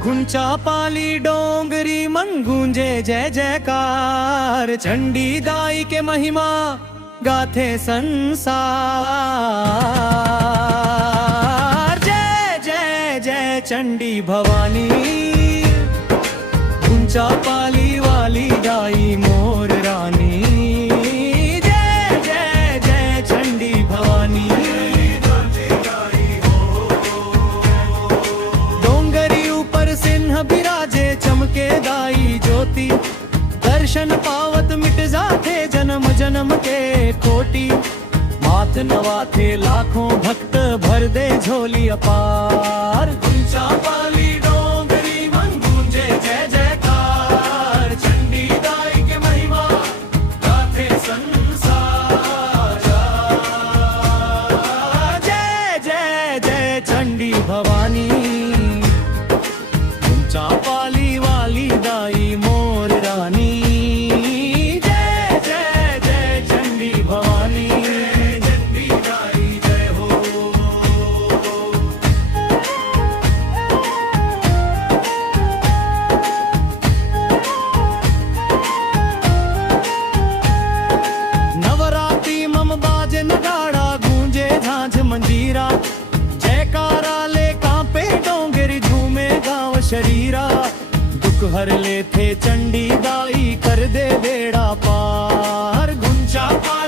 गुंचा पाली डोंगरी मन गूंजे जय जयकार, चंडी दाई के महिमा गाथे संसार। जय जय जय चंडी भवानी, गुंचा पाली वाली दाई मोर रानी। जय जय जय चंडी भवानी, सिंह बिराजे चमके दाई ज्योति, दर्शन पावत मिट जाते जन्म जन्म के कोटि। मात नवाथे लाखों भक्त भर दे झोली अपार। गुंचा पाली डोंगरी मन गूंजे जय जयकार, चंडी दाई के महिमा गाथे संसार। जय जय जय चंडी भवानी, पाली वाली दाई मोर रानी। जय जय जय चंडी भवानी, चंडी दाई जय हो। नवरात्रि मम बाजे नगाड़ा, गूंजे झांझ मंजीरा। जयकारा ले कांपे डोंगरी, झूमे गाँव शरीरा। दुख हर ले थे चंडी दाई, कर दे बेड़ा पार। गुंचा पाली